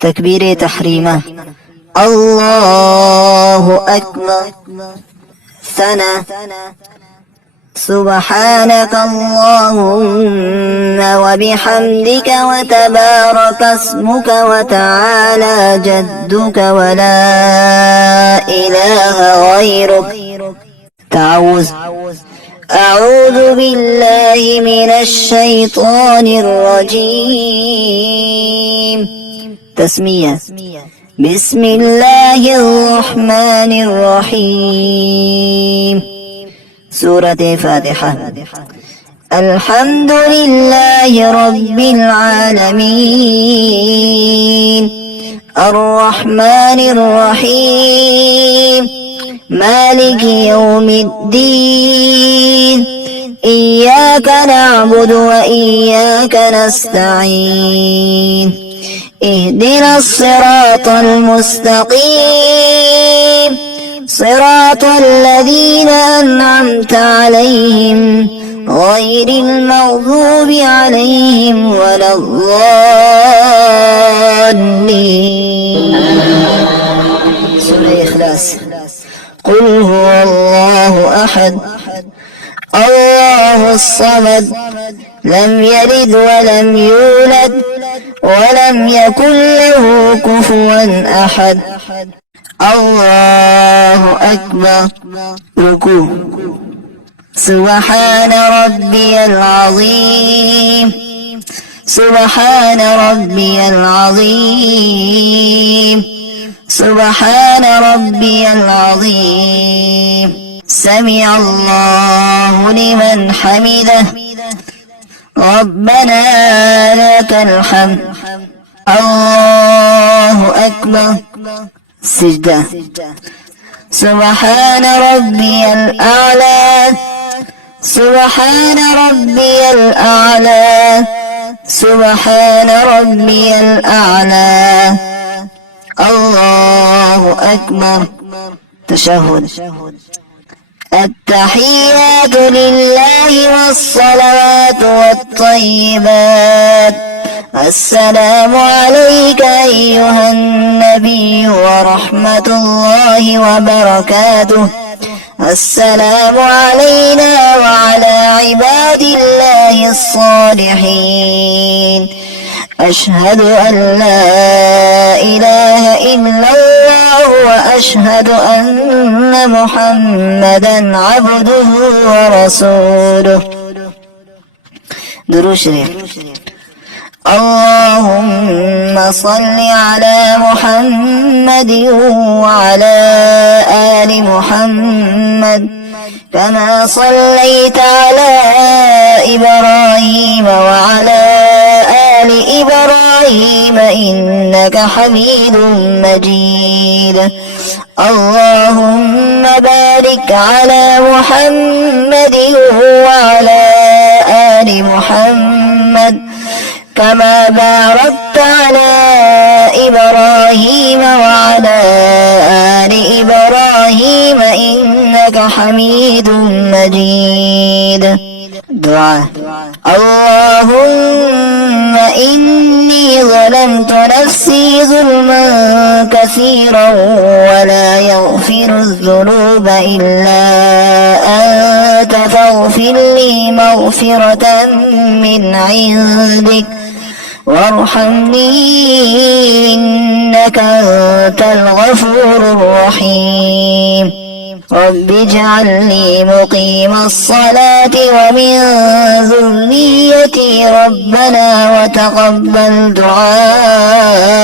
تكبير تحريمه. الله أكبر. ثنا. سبحانك اللهم وبحمدك وتبارك اسمك وتعالى جدك ولا إله غيرك. تعوذ. أعوذ بالله من الشيطان الرجيم. تسمية. بسم الله الرحمن الرحيم. سورة فاتحة. الحمد لله رب العالمين الرحمن الرحيم مالك يوم الدين إياك نعبد وإياك نستعين اهدنا الصراط المستقيم صراط الذين أنعمت عليهم غير المغضوب عليهم ولا الضالين. سورة إخلاص. قل هو الله أحد الله الصمد لم يلد ولم يولد ولم يكن له كفوا أحد. الله أكبر. ركوع. سبحان ربي العظيم سبحان ربي العظيم سبحان ربي العظيم. سمع الله لمن حمده ربنا لك الحمد. الله أكبر. سجدة. سبحان ربي الأعلى سبحان ربي الأعلى سبحان ربي الأعلى. الله أكبر. تشهد. التحيات لله والصلوات والطيبات. السلام عليك أيها النبي ورحمة الله وبركاته. السلام علينا وعلى عباد الله الصالحين. أشهد أن لا إله إلا الله وأشهد أن محمدا عبده ورسوله. درود شريف. اللهم صل على محمد وعلى آل محمد كما صليت على إبراهيم وعلى آل إبراهيم إنك حميد مجيد. اللهم بارك على محمد وعلى آل محمد كما باركت على إبراهيم وعلى آل إبراهيم إنك حميد مجيد. دعاء. اللهم إني ظلمت نفسي ظلما كثيرا ولا يغفر الذنوب إلا أنت فاغفر لي مغفرة من عندك وارحمني إنك أنت الغفور الرحيم. رب اجعلني مقيم الصلاة ومن ذريتي ربنا وتقبل دعاء.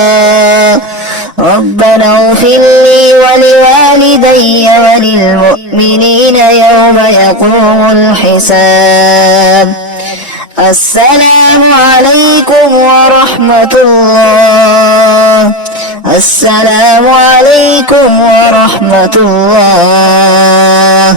ربنا اغفر لي ولوالدي وللمؤمنين يوم يقوم الحساب. السلام عليكم ورحمة الله. السلام عليكم ورحمة الله.